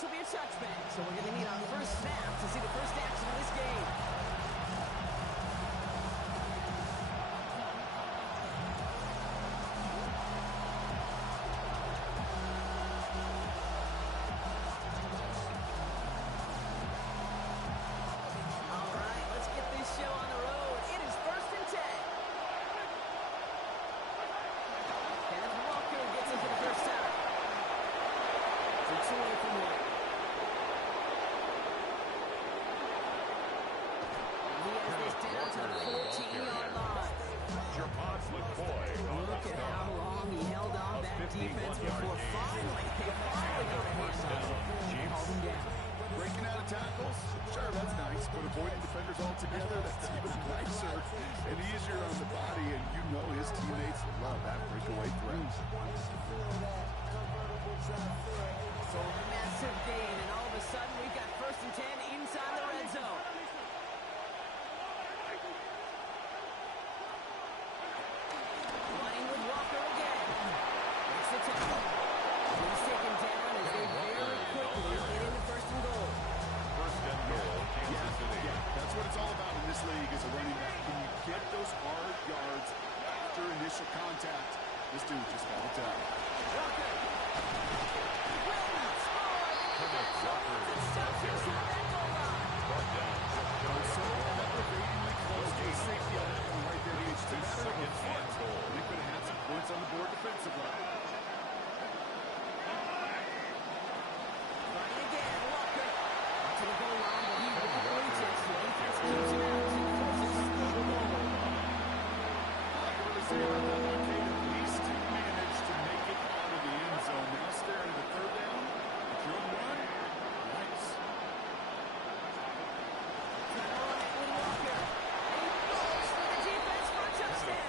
this will be a touchback. So we're going to need our first snap to see the first action of this game. All right, let's get this show on the road. It is 1st and 10. Kenneth Walker gets it for the first time. 6 away from one. He has this down to the 14-yard line. Look at how long he held on that defense before finally got a hand on him. Called him down. Breaking out of tackles, sure, that's nice, but avoiding defenders altogether, that's even nicer and easier on the body, and you know his teammates love that breakaway threat. So a massive gain, and all of a sudden we've got 1st and 10 inside the red zone. Running with Walker again. Makes the tackle. He's taken down as they very quickly get into 1st and goal. Kansas City. Yeah, that's what it's all about in this league as a running back. Can you get those hard yards after initial contact? This dude just got it done. Walker. So aggravatingly close to the safety line right there. It's just a matter of a foot. They could have had some points on the board defensively. Running again, Walker. Up to the goal line, but he won't reach it. So defense keeps him out and forces a field goal. I can really say about that arcade, at least he managed to make it out of the end zone. Now staring at the 3rd down. A drill run. Nice.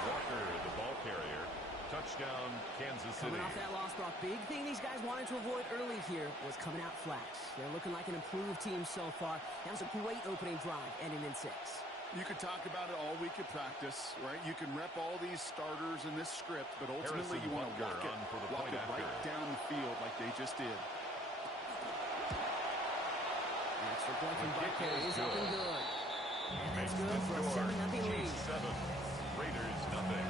Walker, the ball carrier. Touchdown, Kansas City. Coming off that loss, Brock, big thing these guys wanted to avoid early here was coming out flat. They're looking like an improved team so far. That was a great opening drive, ending in 6. You can talk about it all week at practice, right? You can rep all these starters in this script, but ultimately you want to walk it right down the field like they just did. Extra point from Bucker is up and good. And that's good for a 7-0 lead. 7. Raiders, nothing.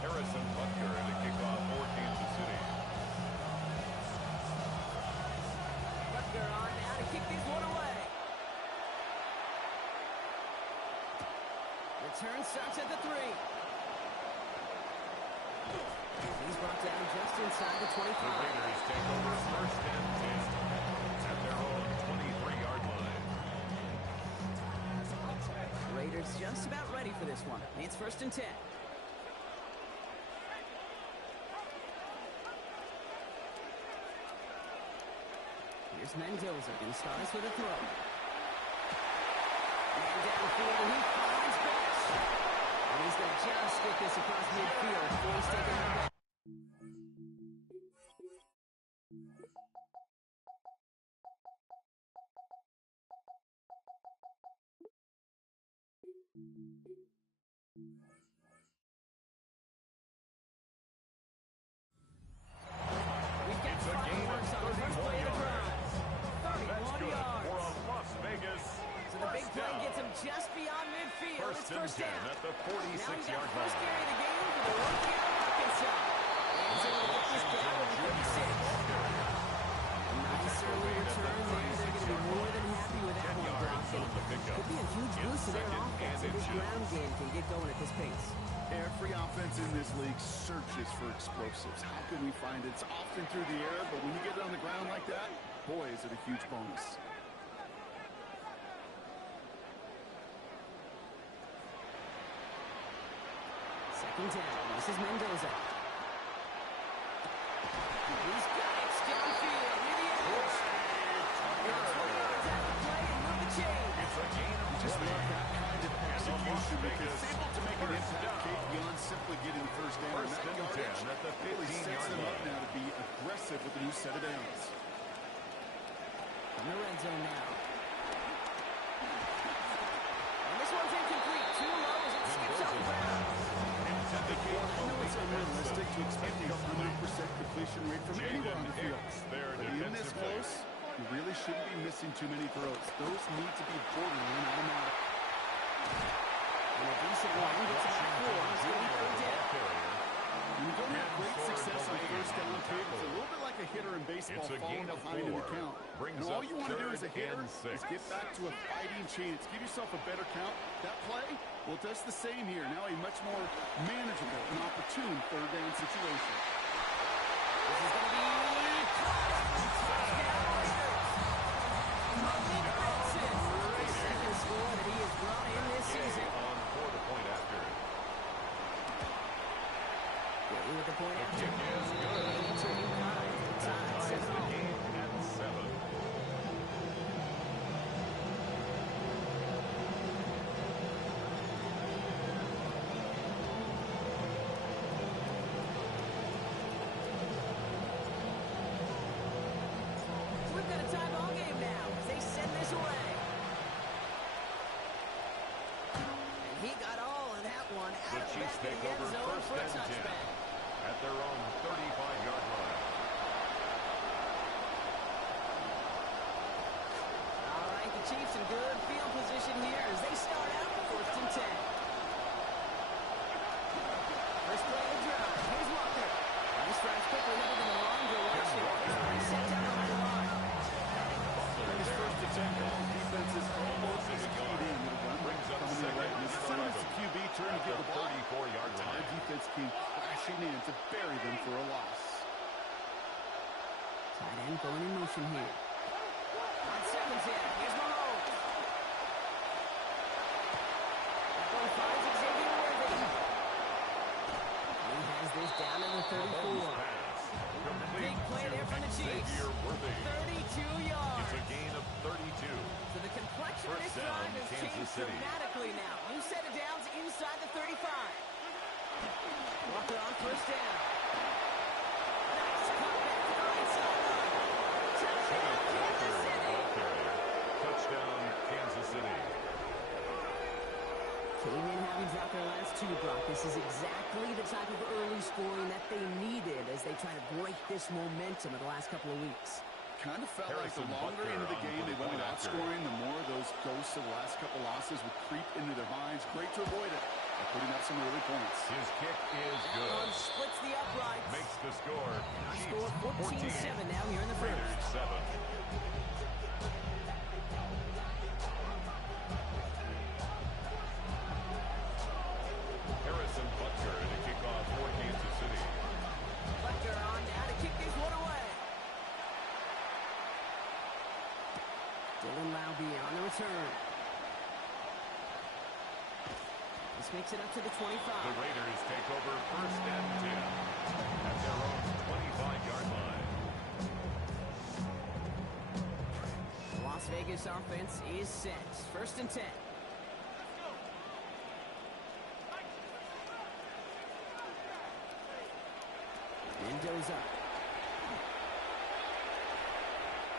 Harrison Butker to kick off for Kansas City. Butker on now to kick this one away. Return starts at the 3. He's brought down just inside the 25. The Raiders take over 1st and 10 at their own 23-yard line. Raiders just about ready for this one. It's 1st and 10. Here's Mendoza going to start us with a throw. And downfield, and he finds Bash. And he's going to just get this across midfield before he's taken out of just beyond midfield. It's 1st down. At the 46-yard line. First carry of the game for the rookie out of Arkansas. And he's able to get this down to the 36. A nice early return there. They're going to be more than happy with that one, Brock. Could be a huge boost to their offense if this ground game can get going at this pace. Every offense in this league searches for explosives. How can we find it? It's often through the air, but when you get it on the ground like that, boy, is it a huge bonus. Second down. This is Mendoza. He's got it downfield. Near the edge. It's a gain of 20. Just love that kind of execution because it's able to make an impact, Kate, beyond simply getting the first down. First and 10 at the 15-yard line. Sets them up now to be aggressive with a new set of downs. In the red zone now. And this one's incomplete. Too low as it skips off the ground. I know it's unrealistic to completion rate from anywhere on the field. But in this close, you really shouldn't be missing too many throws. Those need to be borderline automatic. And a decent one gets him at 4. It's going to be third down. When you don't have great success on first down, Kate, it's a little bit like a hitter in baseball falling behind in the count. And all you want to do as a hitter is get back to a fighting chance. Give yourself a better count. That play, well, it does the same here. Now a much more manageable and opportune third down situation. This is going to be Malik Benson, the second score that he has brought in this season. For the point after. With the point after. Kick is good. Answer you kind. Ties the game at 7. So we've got a tie ball game now as they send this away. And he got all of that one out of the Chiefs back of take the end over zone for a first and 10 touchback. at their own 35-yard line. All right, the Chiefs in good field position here as they start out first and 10. First play of the drive. Here's Walker. This drive's quickly headed in the wrong direction. He's set down on the line. In his first attempt, all defense is almost as keyed in with a run Brings up coming their way. And as soon as the QB turned to get the ball, 34-yard our line. defense came crashing in to bury them for a loss. Tight end going in motion here. On second down, here's Mahomes. That one finds Xavier Worthy. He has this down to the 34. Big play there from the Chiefs. 32 yards. It's a gain of 32. So the complexion of this First down, drive has Kansas changed City. dramatically now. New set of downs inside the 35. Walker on first down. Nice cut back to the right sideline. Touchdown, Kansas City. Touchdown, Kansas City. Came in having dropped their last two, Brock. This is exactly the type of early scoring that they needed as they try to break this momentum of the last couple of weeks. Kind of felt Harrison like the longer Butker into the on game for they the went point after. outscoring, the more those ghosts of the last couple losses would creep into their minds. Great to avoid it by putting up some early points. His kick is That one good. splits the uprights. Makes the score. Our Chiefs score 14-7 now here in the first. Raiders 7. Harrison Butker to kick off for Kansas City. Butker on now to kick this one away. Dylan Laube on the return. This makes it up to the 25. The Raiders take over first and 10 at their own 25-yard line. Las Vegas offense is set. First and 10. Mendoza.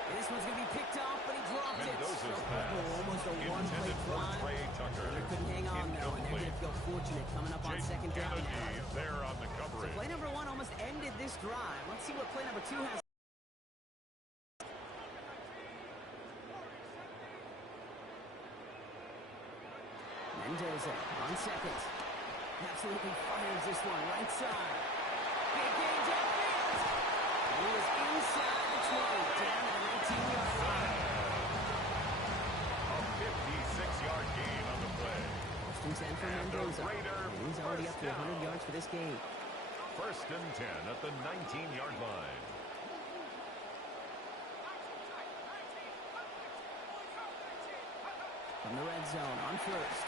And this one's going to be picked off, but he dropped Mendoza's it. So pass almost a one-play intended for drive. Trey Tucker. They couldn't hang on, though, and they're going to feel fortunate coming up on Jake second down now. Kennedy there on the coverage. Play number one almost ended this drive. Let's see what play number two has. Mendoza on second. Absolutely fires this one right side. Big game downfield. He is inside the 20, down to the 19-yard line. A 56-yard gain on the play. First and 10 for Mendoza. And he's already up to 100 yards for this game. First and 10 at the 19-yard line. From the red zone on first.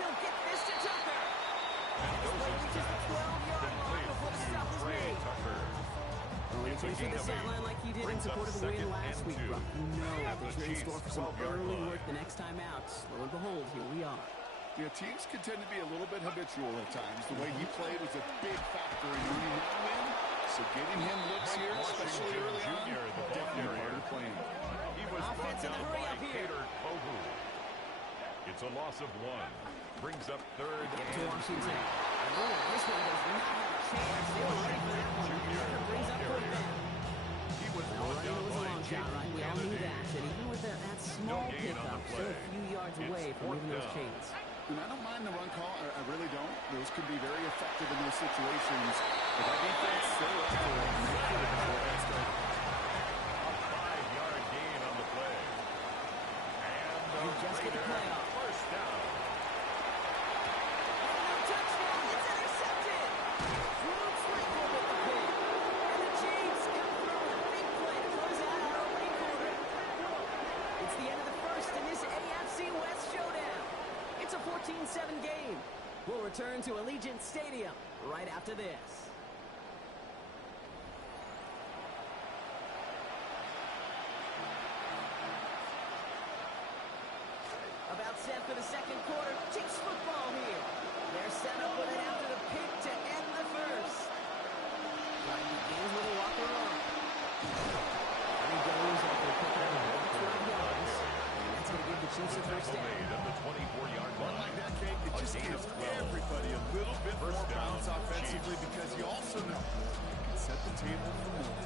He'll get this to Tucker. This play reaches the 12-yard line before the stop is made. When you finish with the stat line like you did in support of the win last week, Brock, you know that you're in store for some early work the next time out. Lo and behold, here we are. Yeah, teams can tend to be a little bit habitual at times. The way he played was a big factor in winning that win. So getting him looks here, especially early on, definitely part of the plan. He was brought down by Kader Kohu. It's a loss of 1. Brings up third Get to and Washington. 3. Oh, this one does not have a chance. They were ready for that one. And that brings up fourth down. He was Well, brought running down was a by long shot, right? We all knew that. And even with that small gain on the pickup, still a play. few yards It's away from moving those fourth down. chains. And I don't mind the run call. I really don't. Those could be very effective in those situations. But that defense still up to it. And they could have before that started. A 5-yard gain on the play. And the Just get the Raiders play off. first down. No touchdown. It's intercepted. Drew Tranquil with the pick. And the Chiefs come through with a big play to close out our opening quarter. It's the end of the first in this AFC West showdown. It's a 14-7 game. We'll return to Allegiant Stadium right after this. About set for the second quarter. Chiefs football here. They're set up with it after the pick to end the first. Right begins with a walk around. There he goes after a pick up of 12 yards. And that's going to give the Chiefs a first down. Made at the 24-yard Run line. like that, Kate, it just gain gives of 12. everybody a little bit First more down, bounce offensively Chiefs. because you also know you can set the table for more.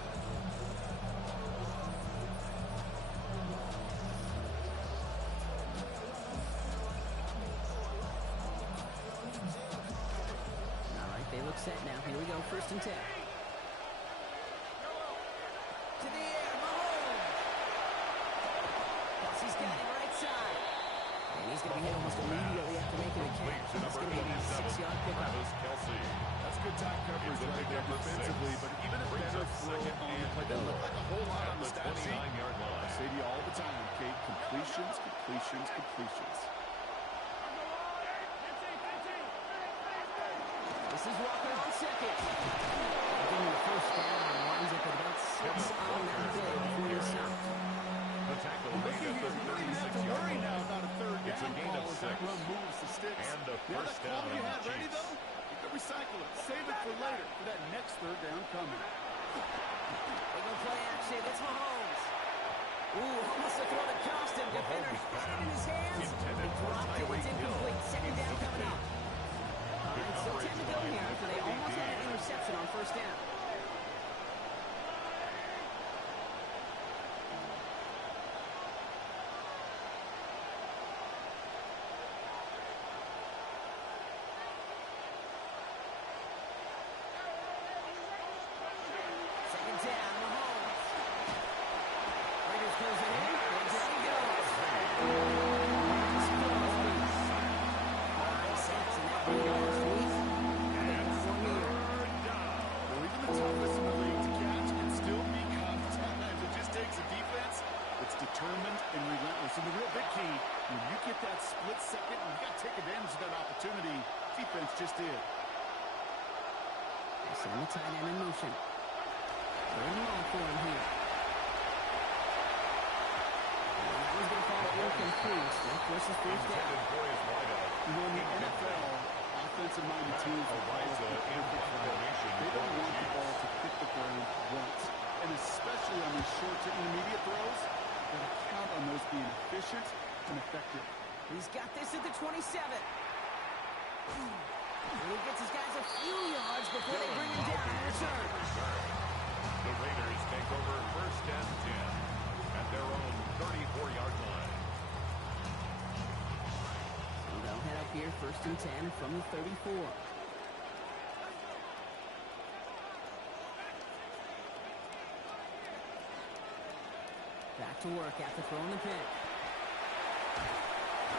All right, they look set now. Here we go, 1st and 10. To the air, Mahomes. Kelsey's got him right side. And he's going to be hit almost immediately after making a catch. To It's number going to be a 87, 6-yard pickup. Travis Kelce. That's good time coverage It's a right big there number defensively, 6. but even a Brings better up throw second on the and play. Doesn't look like a whole lot At on the the stat sheet. 29-yard I line. say to you all the time, Kate, completions, completions, completions. This is Walker on second. Getting the first down and winds up at about 6 on that play before he stopped. The tackle Look made at at here, the you don't even have to 36-yard worry now line. about a third It's a down gain call of as that 6. run moves the sticks. And a Now first that call down you on had the ready, Chiefs. though, you can recycle it. Save it for later for that next third down coming. They go play action. It's Mahomes. Ooh, almost a throw that cost him. Defender had it in his hands. Intended He for dropped it. It's Tyreek Hill. incomplete. Second down coming up. All right, still 10 to coverage go by here after they Anthony almost had an Dean. interception on first down. Second down, Mahomes. Raiders closing in. And down he goes. Marcus Crosby. 5 sacks in that one last week. And they got one here. Well, even the toughest in the league to catch can still be caught. Sometimes it just takes a defense that's determined and relentless. And the real big key, when you get that split second, and you got to take advantage of that opportunity, defense just did. They send the tight end in motion. Third and long for him here. And that one's going to fall incomplete. That forces first down. Intended for his wideout. You know, in the NFL, offensive-minded teams will call it the perfect formation. They don't want the ball to hit the ground once. And especially on these short to intermediate throws, you've got to count on those being efficient and effective. He's got this at the 27. And he gets his guys a few yards before they bring him down in return. The Raiders take over 1st and 10 at their own 34-yard line. So they'll head up here, 1st and 10 from the 34. Back to work after throwing the pick.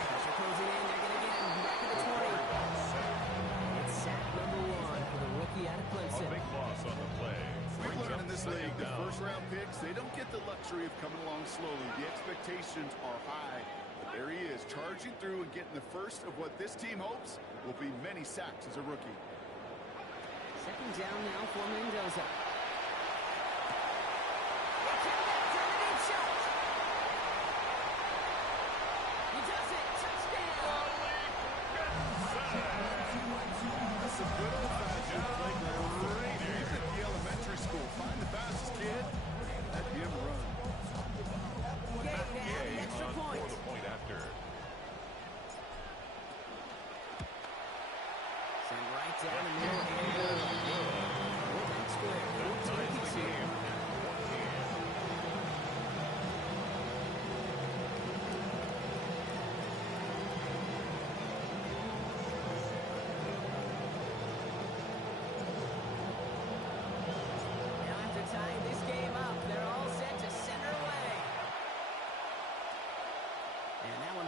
Pressure closing in. They're going to get him back at the 20. It's sack number 1 for the rookie out of A Clemson. big loss on the play. We've Brings learned up in this second league, the down. first-round picks, they don't get the luxury of coming along slowly. The expectations are high. But there he is, charging through and getting the first of what this team hopes will be many sacks as a rookie. Second down now for Mendoza. He does it. Touchdown. That's some good old-fashioned playground football. Even at the elementary school, find the fastest kid, that'd be him to run. Gay to have the extra On point. for the point after. Send right down the middle. And good.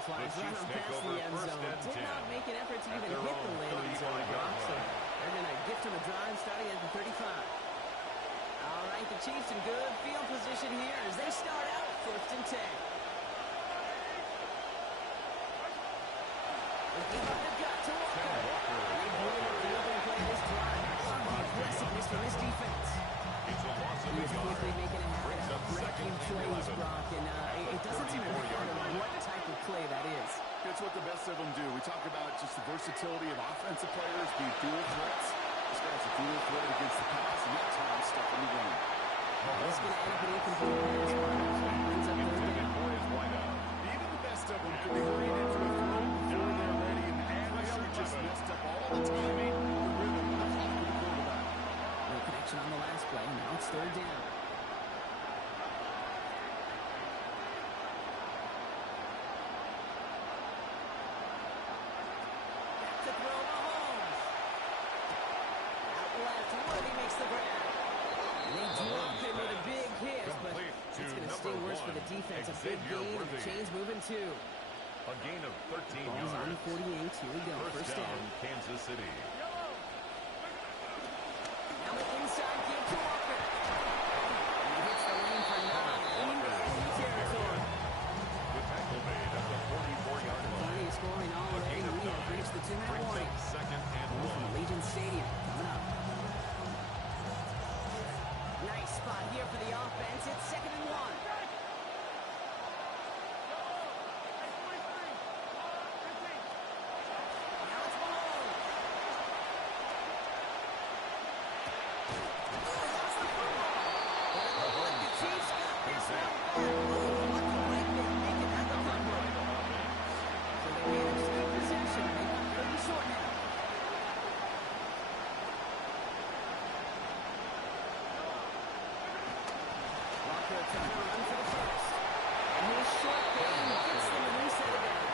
flies right on past the end zone. Did not make an effort to even hit the landing zone block, so they're going to gift him a drive starting at the 35. All right, the Chiefs in good field position here as they start out 1st and 10. Looking by the gut to Walker. They blew up the opening play of this drive. The aggressiveness from this defense. He's quickly making a habit of breaking plays, Brock, and it doesn't seem to matter what type of play that is. That's what the best of them do. We talk about just the versatility of offensive players being dual threats. This guy's a dual threat against the pass, and that time stuff in the run. This is going to end up an incomplete pass. Brings up 3rd down. Even the best of them can be hurried into a throw before they're ready, and pressure just messed up all the timing, the rhythm, and the flow of the quarterback. No connection on the last play. Now it's 3rd down. Back to throw Mahomes. Out left, Worthy makes the grab. They drop him with a big hit, but it's going to stay worse for the defense. A big gain, and the chain's moving too. A gain of 13 Ball's on yards. 48. Here we go. First down. Kansas City. Now the inside give to Walker. And he hits the lane for 9 into enemy territory. The tackle made at the 44-yard line. Plenty of scoring already. We have reached the 2-minute Brings warning. up 2nd and From 1. Allegiant Stadium coming up. Nice spot here for the offense. It's 2nd and 1. Now it's Mahomes. Lost the football. But the Chiefs got this one back. What the way they're making that the comeback. So they managed to keep possession. They got 30 short now. Walker trying to run for the first. And his short game gets them to reset again.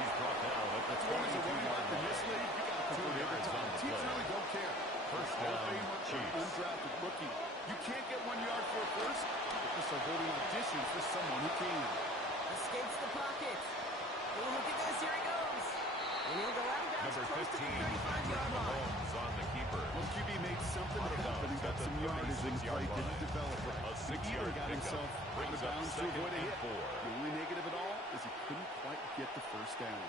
He's brought down at the As long as a running 22-yard back in this line. league, you got to complete every time. Teams really don't care. First Hall of down, Famer or Chiefs. undrafted rookie. You can't get 1 yard for a first, but just are holding auditions for someone who can. Escapes the pocket. Oh, look at this. Here he goes. And he'll go out of bounds Number close to 15, the 35-yard line. Mahomes on the keeper. Well, QB made something happen and got some yardage in the play, didn't develop it. A He 6-yard even got pickup himself out of brings up bounds to 2nd avoid a and hit. 4. The only negative at all is he couldn't quite get the first down.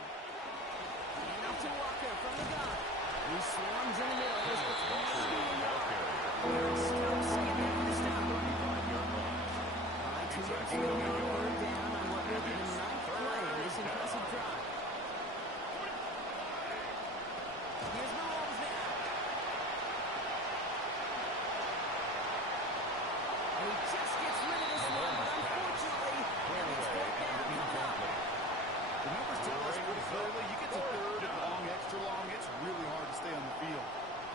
And up to Walker from the gun. He swarms in the middle. This gets Walker, maybe the ball enough. carrier. There's Stokes getting there for the stop. 35-yard line. All right, 2 yards to go now. 3rd down on what will be the 9th play of this impressive drive. Here's Mahomes now. And he just gets rid of this one, but unfortunately, it leaves 4th down coming up. The numbers tell us pretty clearly, you get to 3rd and long, extra long, it's really hard to stay on the field.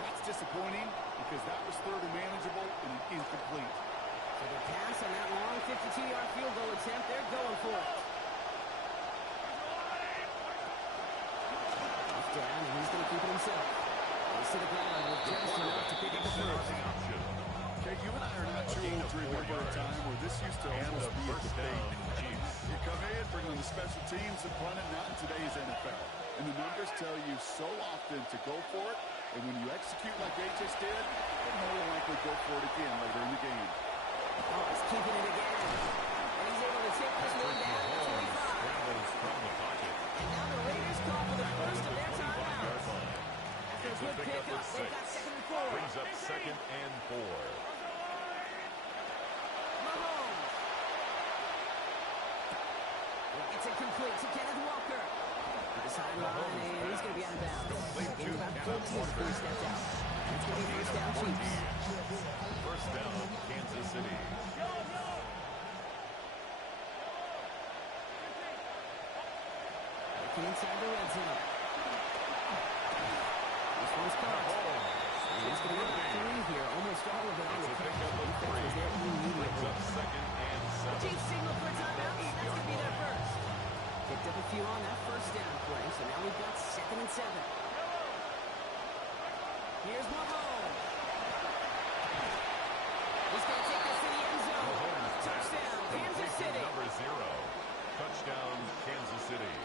That's disappointing because that was 3rd and manageable and incomplete. So the pass on that long 52-yard field goal attempt, they're going for it. Off down, and he's going to keep it himself. Goes to the ground with just enough to pick up the first. Okay, you and I are not too old to remember a time where this used to almost be a debate. You come in, bring on the special teams and punt it, not in today's NFL. And the numbers tell you so often to go for it, and when you execute like they just did, they're more than likely go for it again later in the game. Oh, he's keeping it again. And he's able to take this one down to 25. Scrambles from the pocket. And now the Raiders call for the first of their timeouts. After a good pickup, they've got 2nd and 4. Brings up 2nd and 4. Mahomes. It's incomplete to Kenneth Walker. To the sideline, and he's going to be out of bounds. Gained about 14 before he stepped out. It's going to be first down, Chiefs. First down, Kansas City. Looking inside the red zone. This one's caught. And he's going to get 3 here. Almost all of it on the catch. Defense was there immediately. Brings up 2nd and 7. Chiefs signal for timeout. That's going to be their first. Picked up a few on that first down play, so now we've got 2nd and 7. Here's Mahomes. He's going to take this to the end zone. Touchdown, Kansas City. Number 0. Touchdown, Kansas City.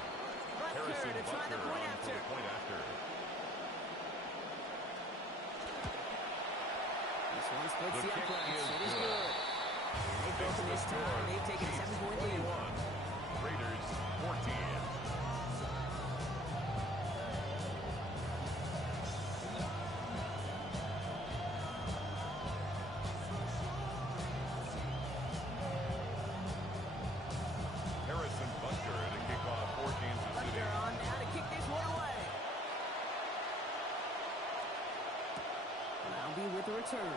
this time, they've taken a 7-point lead. Raiders 14. Harrison Butker to kick off for Kansas City. Butker on now to kick this one away. And I'll be with the return.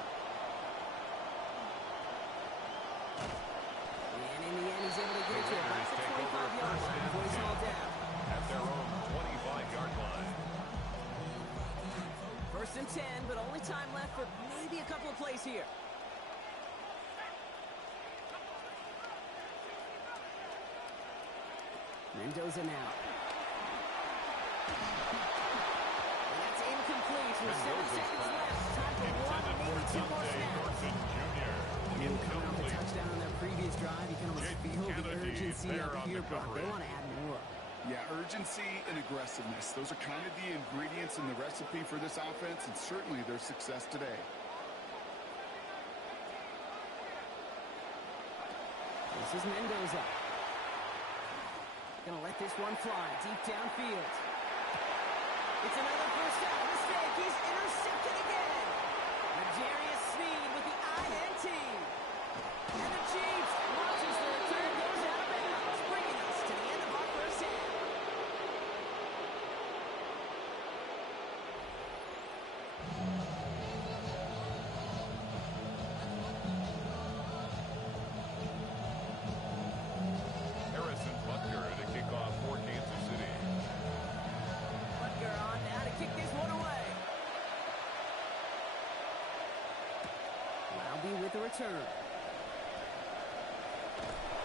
And in the end, he's able to get it to about the 25-yard line before he's hauled down. At their own 25-yard line. 1st and 10, but only time left for maybe a couple of plays here. Mendoza now. And that's incomplete with 7 seconds left. Time for one, maybe 2 more snaps. Coming off a touchdown on their previous drive, you can almost feel the urgency up here, Brock. They want to add more. Yeah, urgency and aggressiveness. Those are kind of the ingredients in the recipe for this offense, and certainly their success today. This is Mendoza. Gonna let this one fly deep downfield. It's another first down mistake. He's intercepted again. Majarius Sneed with the INT. And the Chiefs launches the return, goes out of bounds, bringing us to the end of our first half. Harrison Butker to kick off for Kansas City. Butker on now to kick this one away. I'll be with the return.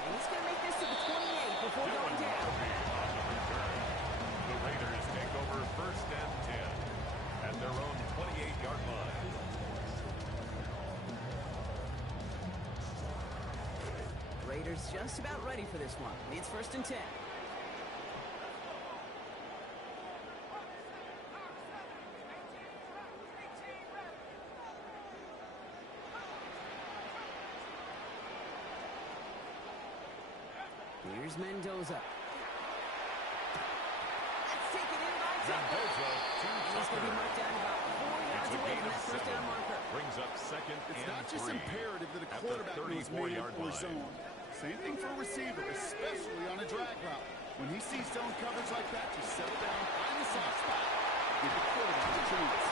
And he's going to make this to the 28 before going down. On the return. The Raiders take over 1st and 10 at their own 28-yard line. Raiders just about ready for this one. It's 1st and 10. Here's Mendoza. That's taken in by Tucker. Mendoza to And he's going to be marked down about 4 yards away from that first down marker. Brings up 2nd It's and not just 3 imperative that a at the quarterback knows man 34-yard or line. zone. Same thing for a receiver, especially on a drag route. When he sees zone coverage like that, just settle down, find a soft spot, give the quarterback a chance.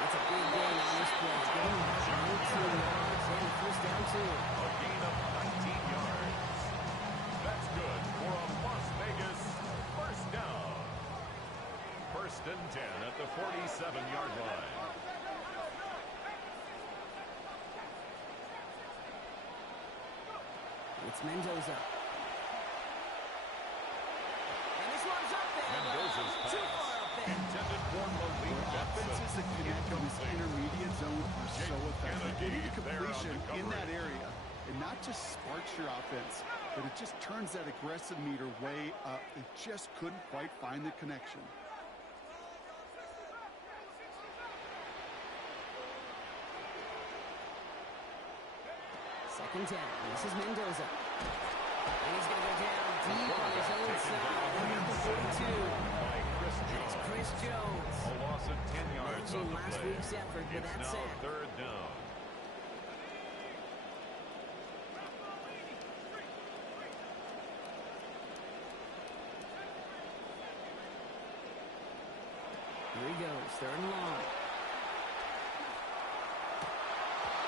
That's a big gain on this play. Getting him back to 19 yards and a first down too. A gain of 19 yards. That's good for a Las Vegas first down. 1st and 10 at the 47-yard line. It's Mendoza. And this one's up there. Mendoza's Too far pass up there. intended for Malik Offenses that connect in this intermediate zone are so effective. They need a Kennedy there on the completion in that coverage. area. It not just sparks your offense, but it just turns that aggressive meter way up. They just couldn't quite find the connection. Second down. This is Mendoza. And he's going to go down deep on his own side. Number 42. by Chris It's Jones. Chris Jones. A loss of 10 yards on Matching the last play. week's effort with It's that now sack. 3rd down. Here he goes. 3rd and long.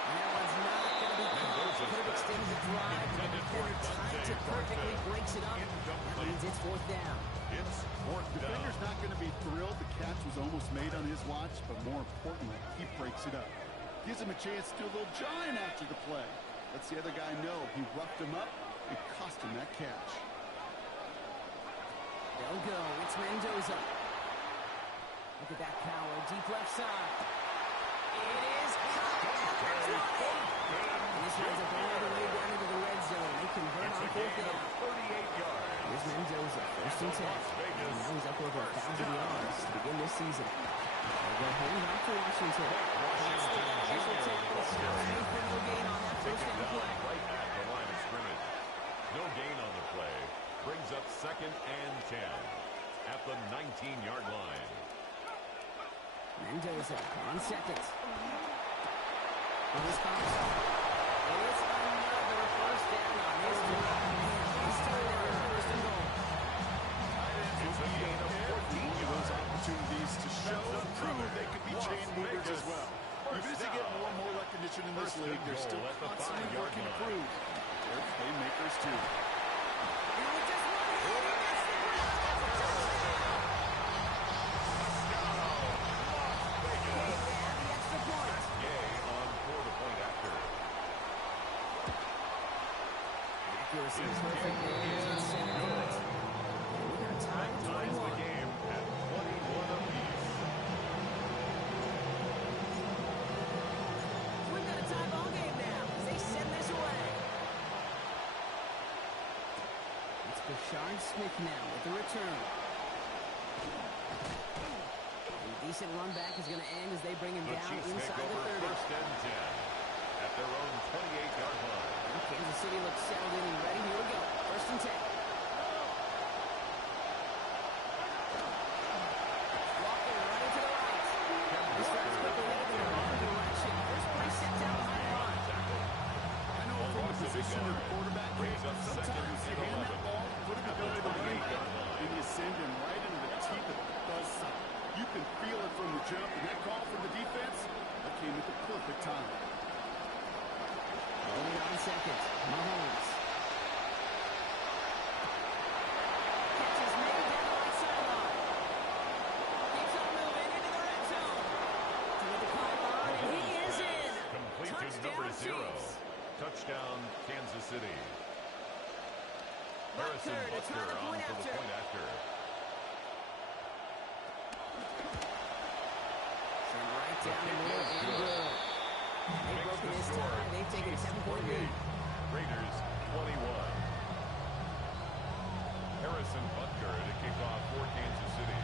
And that one's not going to be caught. Could have extended the drive. The defender times it perfectly, breaks it up. That means it's 4th down. It's 4th down. Defender's not going to be thrilled. The catch was almost made on his watch, but more importantly, he breaks it up. Gives him a chance to do a little giant after the play. Lets the other guy know he roughed him up and cost him that catch. They'll go. It's Mendoza. Look at that power. Deep left side. It is caught at the 20. And this runs up all the way down into the red zone. They convert It's on a 4th gain down. of 38 yards. Here's Mendoza. 1st and 10. And now he's up over 1,000 yards to begin this season. They'll go hand off to Washington. Washington Initial tackle. Still no gain on that first Taken down down play. right at the line of scrimmage. up 2nd and 10 at the 19-yard line. Mendoza on seconds. The response. It's another first down on this drive. He's still there. First and goal. It's a gain of 14 Those yards. opportunities to show and prove they could be chain movers as well. Even as they get more and more recognition in this league, they're still constantly working to prove they're playmakers too. Accuracy is perfect there. It's center court. We got time. Ties the game at 21 apiece. We've got a tie ball game now as they send this away. It's Bashard Smith now with the return. A decent run back is going to end as they bring him The down Chiefs inside take the over 30. 1st and 10 at their own 28-yard line. Kansas City looks settled in and ready. Here we go. 1st and 10. Walker running to the right. He starts quickly headed in the wrong direction. First play set down behind the line. I know from the position of the quarterback, sometimes you hand that ball, put it to the running back, and you send him right into the teeth of the buzzsaw. You can feel it from the jump, and that call from the defense, that came at the perfect time. Only 9 seconds. Mahomes. Catch is made down the right sideline. Keeps on moving into the red zone. To the pylon, and he is in. Complete to Touchdown, number 0. Chiefs. Touchdown, Kansas City. Butker Harrison to try Butker the on point for the after. point after. Send right down the middle and good. They've broken this tie. They've taken a 7-point lead. Raiders 21. Harrison Butker to kick off for Kansas City.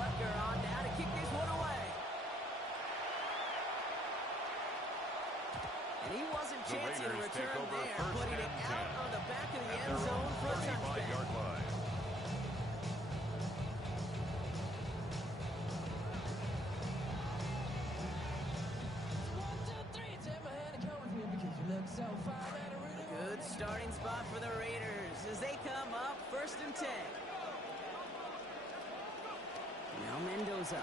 Butker on now to kick this one away. And he wasn't The chancing to Raiders take return over there, 1st putting it and out 10 on the back of the at end their zone own for a touchdown. 35-yard line. Good starting spot for the Raiders as they come up 1st and 10. Now Mendoza.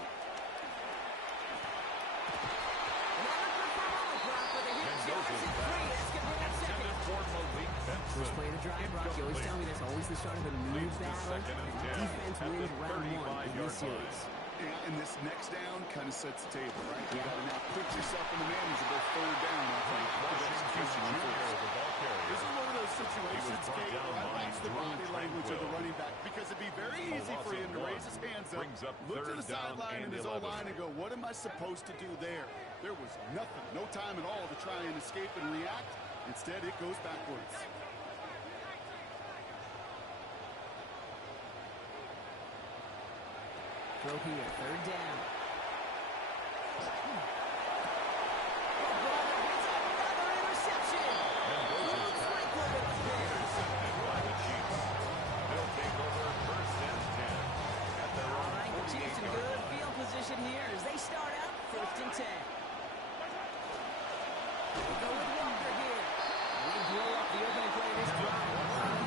First play of the drive, Rock. You always tell me that's always the start of a new battle. And defense wins round 1 in this series. And this next down kind of sets the table, right? You got to now put yourself in a manageable 3rd down. This is one of those situations, Kate, where I watch the body language of the running back because it'd be very easy for him to raise his hands up, look to the sideline and his O-line and go, what am I supposed to do there? There was nothing, no time at all to try and escape and react. Instead, it goes backwards. Throw here, 3rd down. Another interception. Intercepted by the Chiefs. They'll take over 1st and 10 at their All own right, the Chiefs in 48-yard good line. field position here as they start out 1st and 10. They go with Walker here. They blow up the opening play of this drive.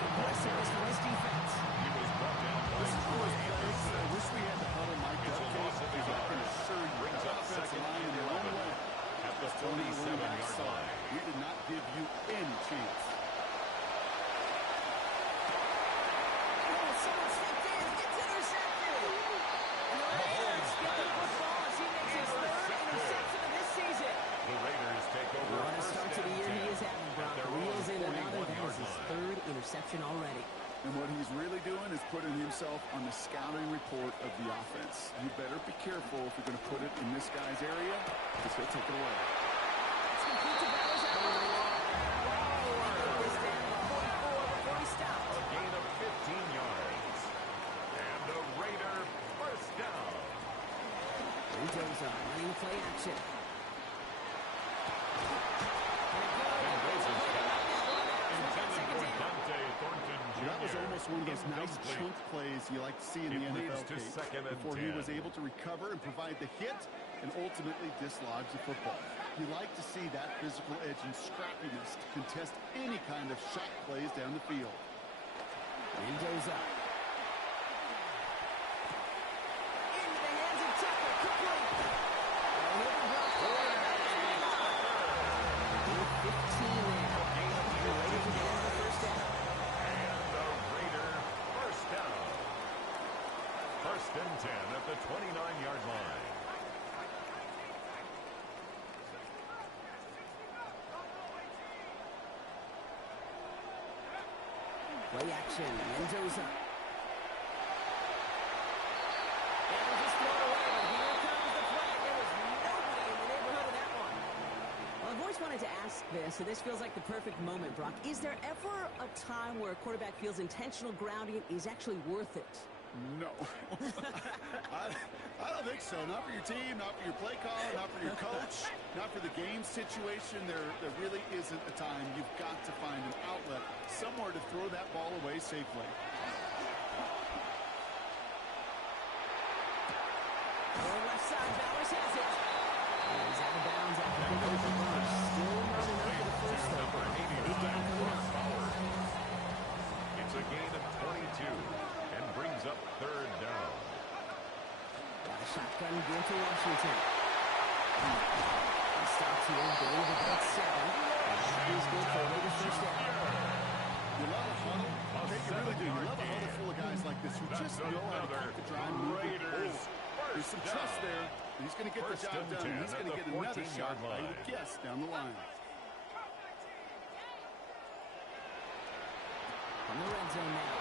Aggressiveness from this defense. He was brought down by This is one of those plays I 3. wish we had the huddle mic'd It's up, a Kate, loss of because I can 11. assure you Brings that up offensive 2nd line in and their own 11 way. at the Just told me the running back 47-yard saw it. line. We did not give you any chance. Oh, someone stepped in. It's intercepted. And the Raiders get the football as he makes his 3rd interception of this season. The Raiders take over What a 1st start to the and year 10 he is having, Brock. at their own Wheels in another. That 41-yard is his line. 3rd interception already. And what he's really doing is putting himself on the scouting report of the offense. You better be careful if you're going to put it in this guy's area, because he'll take it away. It's complete to Bowers. This down to 44 before he stops. A gain of 15 yards. And the Raider 1st down. Mendoza running the play action. Intended for Dante Thornton Jr. was almost one of those nice chunk plays you like to see in the NFL before he was able to recover and provide the hit and ultimately dislodge the football. You like to see that physical edge and scrappiness to contest any kind of shot plays down the field. Mendoza. Into the hands of Tucker. Complete. And he'll be brought forward. 15 now. You're ready to get into the first down. And the Raider first down. First and 10 at the 29-yard line. Play action, Mendoza. And we'll just throw it away, but here comes the flag. There was nobody in the neighborhood of that one. Well, I've always wanted to ask this, and this feels like the perfect moment, Brock. Is there ever a time where a quarterback feels intentional grounding is actually worth it? No. I don't think so. Not for your team, not for your play call, not for your coach, not for the game situation. There really isn't a time. You've got to find an outlet, somewhere to throw that ball away safely. Left side, Bowers has it. He's out of bounds after picking up the bunch. Still not enough for the first though. He's down coming up. It's a gain of 22 and brings up third down. Got a shotgun given to Washington. He stops here, gain of about 7. He's good for a later first down. You love a huddle. You really do. You love a huddle full of guys like this who just know how to keep the drive moving. There's some trust there. He's going to get the job done. He's going to get another shot, I would guess, down the line. On the red zone now.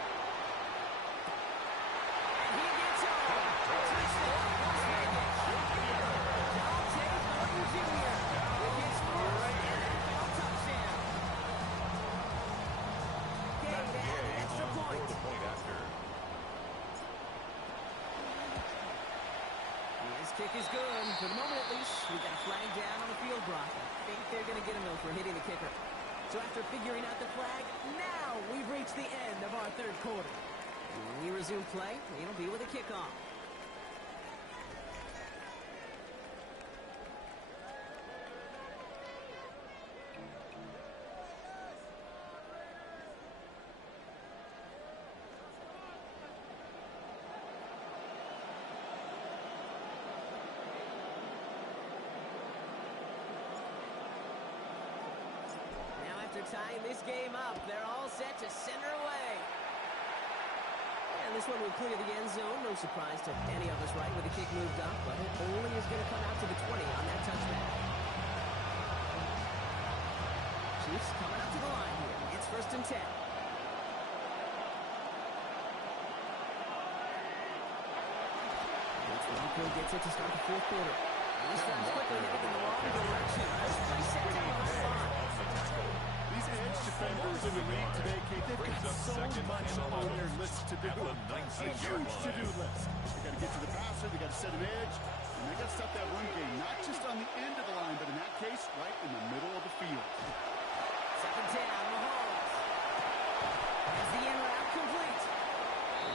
And he gets it. Touchdown, Las Vegas. Dante Thornton Jr. with his first NFL touchdown. Okay, they have an extra point. His kick is good. For the moment, at least, we got a flag down on the field, Brock. I think they're going to get him, though, for hitting the kicker. So after figuring out the flag, now we've reached the end of our third quarter. When we resume play, it'll be with a kickoff. Tying this game up. They're all set to center away. And this one will clear the end zone. No surprise to any of us, right, with the kick moved up. But it only is going to come out to the 20 on that touchback. Chiefs coming up to the line here. It's first and 10. Bronco gets it to start the fourth quarter. He starts quickly heading in the wrong direction. First play set down on the line. These edge defenders in the league today, Kate, they've got so much on their list to do. A huge to-do list. They got to get to the passer, they got to set an edge, and they got to stop that run game, not just on the end of the line, but in that case, right in the middle of the field. Second down, Mahomes. Has the in route complete.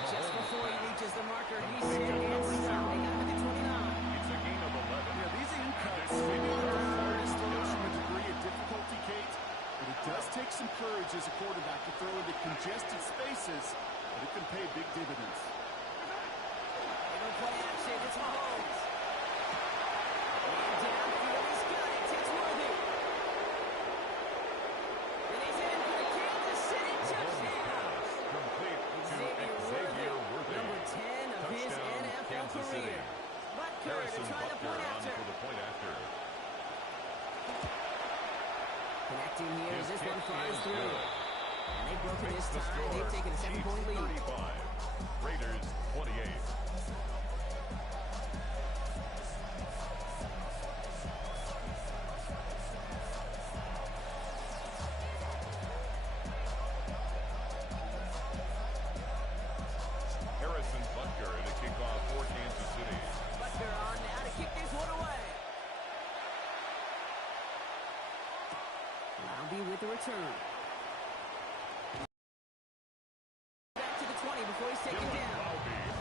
Just before he reaches the marker, he's hit and stopped. They got him at the 29. It's a gain of 11. Yeah, these in cuts, maybe aren't the hardest throws from a degree of difficulty, Kate. But it does take some courage as a quarterback to throw into congested spaces, but it can pay big dividends. It'll play action. It's Mahomes. And downfield, he's got it. It's Worthy. And he's in for the Kansas City touchdown. Complete to Xavier Worthy, number 10 of his NFL career. Butker to try the point after. Connecting here as this one flies through. And they've broken this tie. They've taken a 7-point lead. 35. Raiders 28. Harrison Butker to kick off for Kansas City. Butker on now to kick this one away. I'll be with the return. before he's taken down.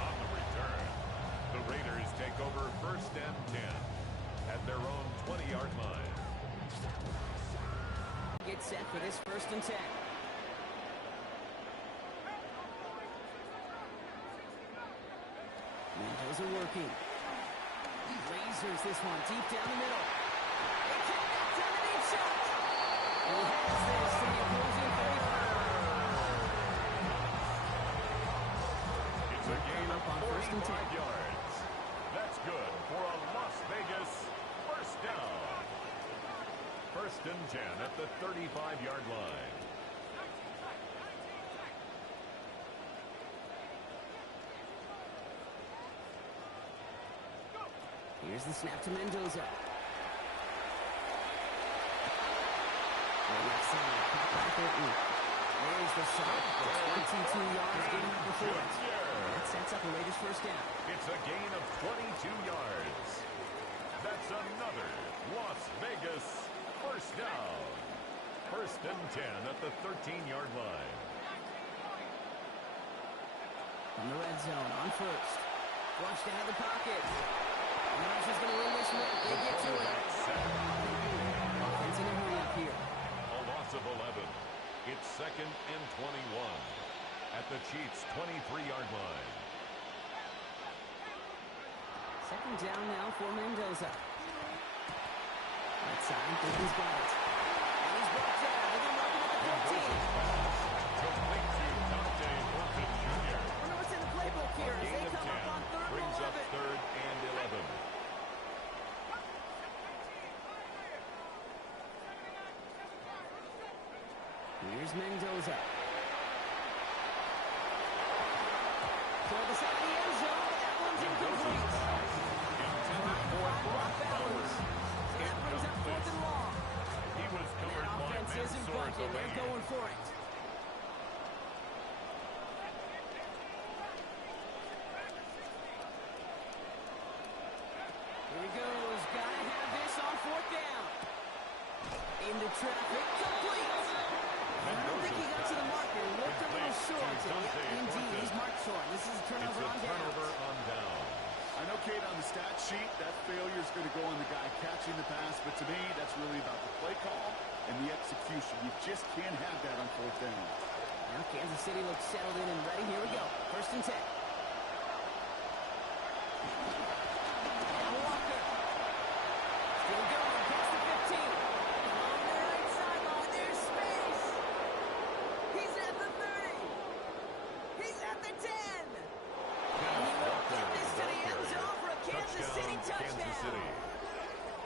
On the return. The Raiders take over 1st and 10 at their own 20-yard line. Get set for this 1st and 10. Mendoza working. Lasers this one deep down the middle. They connect on the deep shot. He has this to the opposing 35. It's a gain of 45 yards. That's good for a Las Vegas 1st down. 1st and 10 at the 35-yard line. Here's the snap to Mendoza. Left side, caught by Burton. There's the shot. 22 yards, getting up before it. That sets up a Raiders 1st down. It's a gain of 22 yards. That's another Las Vegas 1st down. 1st and 10 at the 13-yard line. From the red zone on 1st. Flushed out of the pocket. Nash is going to win this one. They get to it. Offense in a hurry up here. A loss of 11. It's 2nd and 21 at the Chiefs' 23-yard line. 2nd down now for Mendoza. Right side, Burton's got it. And he's brought down. They're going to mark him at the 14. Complete to Dante Burton Jr. Remember what's in the playbook here as they come up on 3rd and 11. Brings up 3rd and 11. Here's Mendoza. Toward the side of the end zone, but that one's incomplete. Block Bowers. So that brings up 4th and long. He was covered by Offense isn't budging. They're going for it. Here he goes. Gotta have this on 4th down. Into traffic. Complete. I don't think he got to the marker. Looked a little short. Yeah, indeed, he's marked short. This is a turnover on down. I know, Kate, on the stat sheet, that failure is going to go on the guy catching the pass, but to me, that's really about the play call and the execution. You just can't have that on 4th down. Now Kansas City looks settled in and ready. Here we go. 1st and 10. Now Walker. Still going past the 15. On the right sideline, there's space. He's at the 30. He's at the 10. And he will get this to the end zone for a Kansas City touchdown.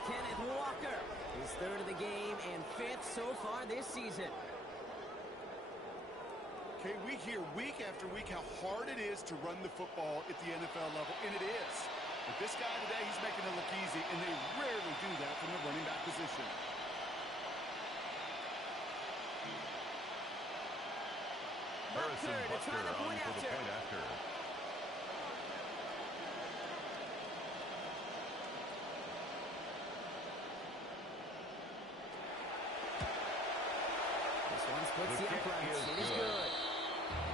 Kenneth Walker, his 3rd of the game and 5th so far this season. Okay, we hear week after week how hard it is to run the football at the NFL level, and it is. But this guy today, he's making it look easy, and they rarely do that from the running back position. Harrison Butker on for the point after. This one splits the uprights. It is good.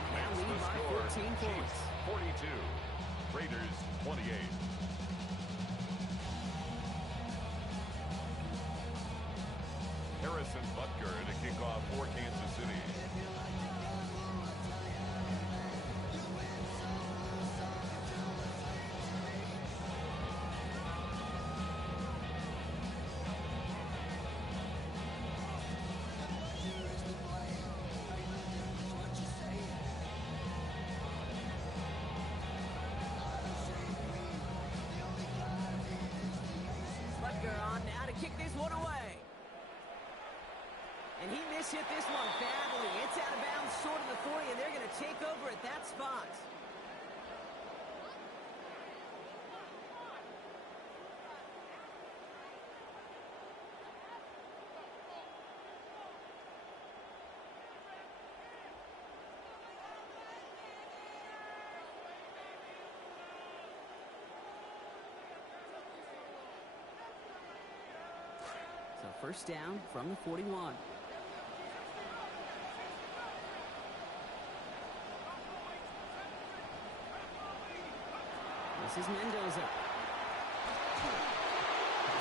Now lead by 14 points. 42. Raiders 28. Harrison Butker to kick off for Kansas City. Kick this one away. And he mishit this one badly. It's out of bounds short of the 40, and they're going to take over at that spot. So 1st down from the 41. This is Mendoza.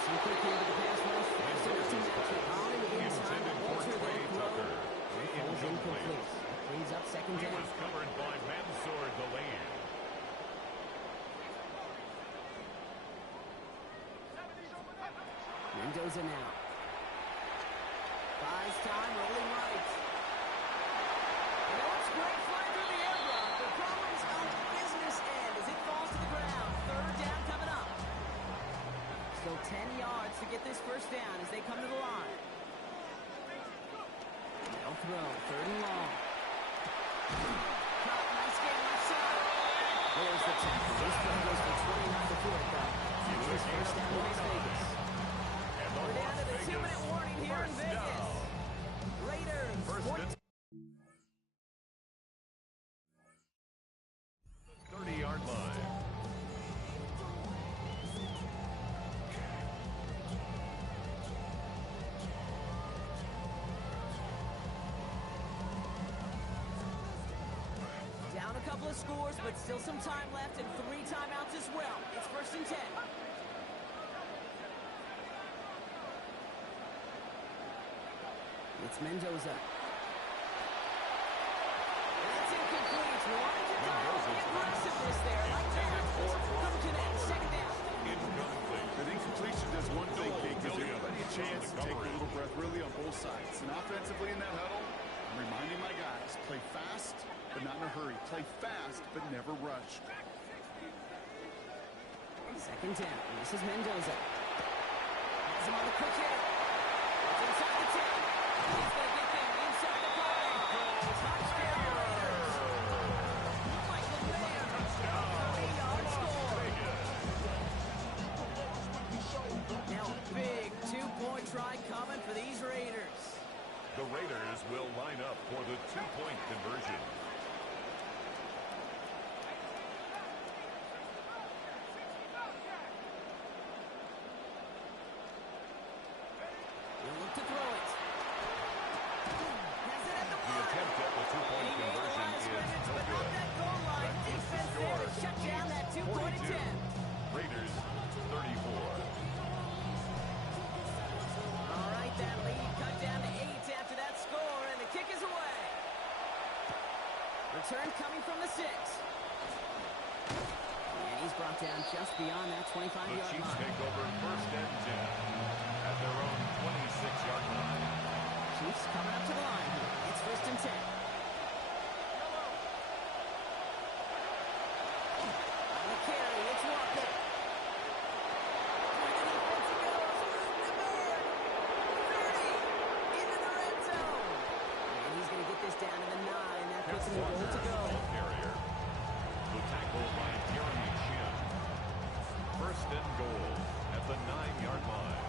Some quick here to the pass rush. Fast enough to match it. On and inside. Alter that throw. It falls incomplete. Brings up second down. He was covered by Mansour Delaney. Mendoza now. Buys time, rolling right. And it looks great flying through the air block. The problem's on the business end as it falls to the ground. Third down coming up. Still 10 yards to get this first down as they come to the line. They'll throw, third and long. Caught, nice game left side. There's the tackle. This one goes for 29 to 4, though. And it's first down to Las Vegas. We're down to the 2-minute warning here in Vegas. Raiders. 30-yard line. Down a couple of scores, but still some time left and 3 timeouts as well. It's first and 10. It's Mendoza. And that's incomplete. Wanted to go the aggressiveness there. Like that. Couldn't connect. Second down. Incomplete. I think completion does one thing, Kate, gives everybody a chance to take a little breath really on both sides. And offensively in that huddle, I'm reminding my guys, play fast, but not in a hurry. Play fast, but never rush. Second down. This is Mendoza. Has him on the quick hit. It's inside the 10. He's going to get them inside the 5. Touchdown Raiders. Michael Mayer. 30-yard score. Now a big 2-point try coming for these Raiders. The Raiders will line up for the 2-point conversion. He'll look to throw it. Has it at the The line. attempt at the 2-point conversion is no but good. not that goal line. Defense there to shut down that 2-point 42. attempt. Raiders 34. All right, that lead cut down to 8 after that score, and the kick is away. Return coming from the 6. And he's brought down just beyond that The 25-yard Chiefs line. take over first and 10 at their own 26-yard line. Chiefs coming up to the line here. It's first and 10. On the carry, it's Walker. Through the defense he goes. Number 30 into the red zone. And he's going to get this down to the 9. That puts him in a goal to go. Carrier. The tackle by Jeremy Chin. First and goal at the 9-yard line.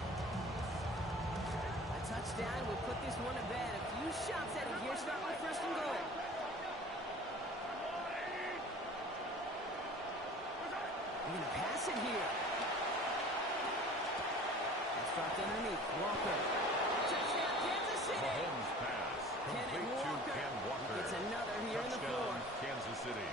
A touchdown will put this one to bed. A few shots at it here, starting with first and goal. They're going to pass it here. It's dropped underneath. Walker. Touchdown, Kansas City. Mahomes pass. Complete to Ken Walker. It's another here in the Touchdown, fourth. Kansas City.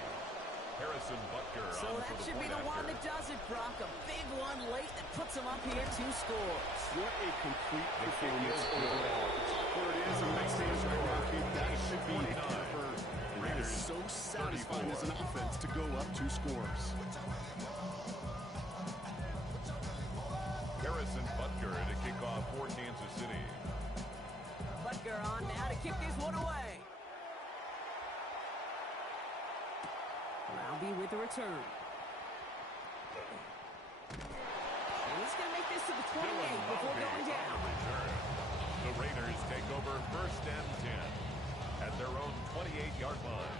Harrison Butker So on that for the should be point the one after. that does it, Brock. A big one late that puts them up here 2 scores. What a complete performance overall. Where it is, a next stage that should be a effort. That is so satisfying as an offense to go up 2 scores. Harrison Butker to kick off for Kansas City. Butker on now to kick this one away. Roundy with the return. And he's going to make this to the 28 before going down. Return. The Raiders take over first and 10 at their own 28-yard line.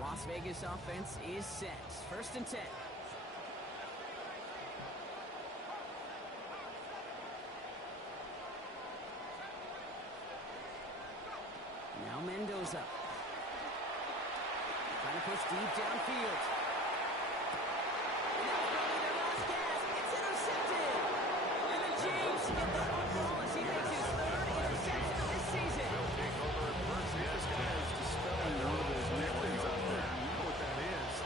Las Vegas offense is set. First and 10. Now Mendoza. Trying to push deep downfield. And that's probably their last gasp. It's intercepted. And the Chiefs get the football as he makes his 3rd interception of this season. They'll take over first and This guy is dispelling one of those nicknames out there. You know what that is.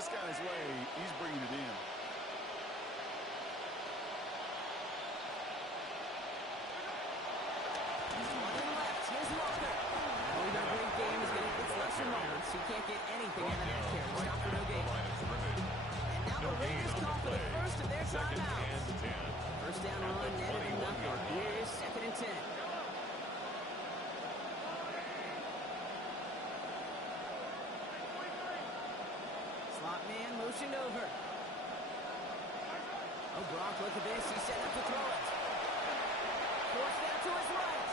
this guy's way, he's bringing it in. Here's Walker. Oh, he got a great game. He's going to hit lesser moments. He can't get anything out of that carry. Stop for no gain. And now the Raiders call for the first of their timeouts. First down run, netted and nothing. Here's 2nd and 10. Slot man motioned over. Oh, Brock, look at this. He's set up to throw it. Forced out to his right.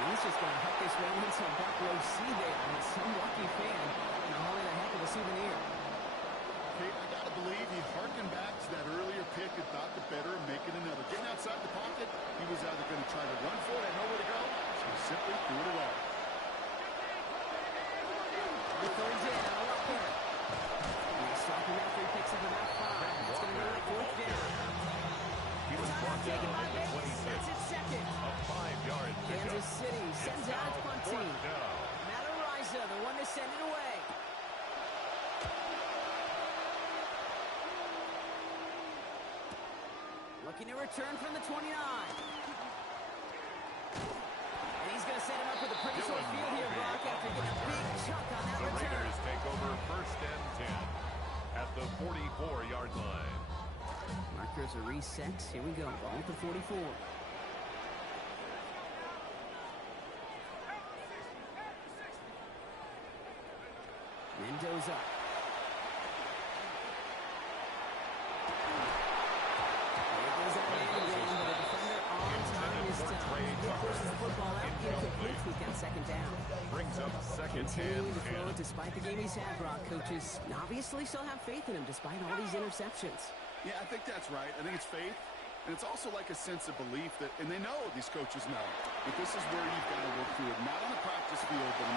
He's just going to huck this right into a back row seat there. And some lucky fan and hauling a heck of a souvenir. Okay, I got to believe he harkened back to that earlier pick and thought the better of making another. Getting outside the pocket, he was either going to try to run for it, had nowhere to go, so he simply threw it away. The 3rd down, Walker. And they stop him after he picks up about 5. That's going to go to 4th down. He was brought Taken down by at the Bates. 26. That's its 2nd. A 5-yard pickup. Kansas City sends It's out now punt 4th team. down. Matt Ariza, the one to send it away. Looking to return from the 29. And he's going to set him up with a pretty short field here, Brock, after getting a big chunk on that The return. Raiders take over 1st and 10 at the 44-yard line. Markers are reset. Here we go. Ball at the 44. Mendoza. There goes that man again, but a defender on time this time. He pushes the football out. Incomplete. We've got 2nd down. Brings up 2nd Continuing to throw and it despite the game he's had, Brock. Coaches obviously still have faith in him despite all these interceptions. Yeah, I think that's right. I think it's faith. And it's also like a sense of belief that, and they know, these coaches know, that this is where you've got to work through it. Not on the practice field, but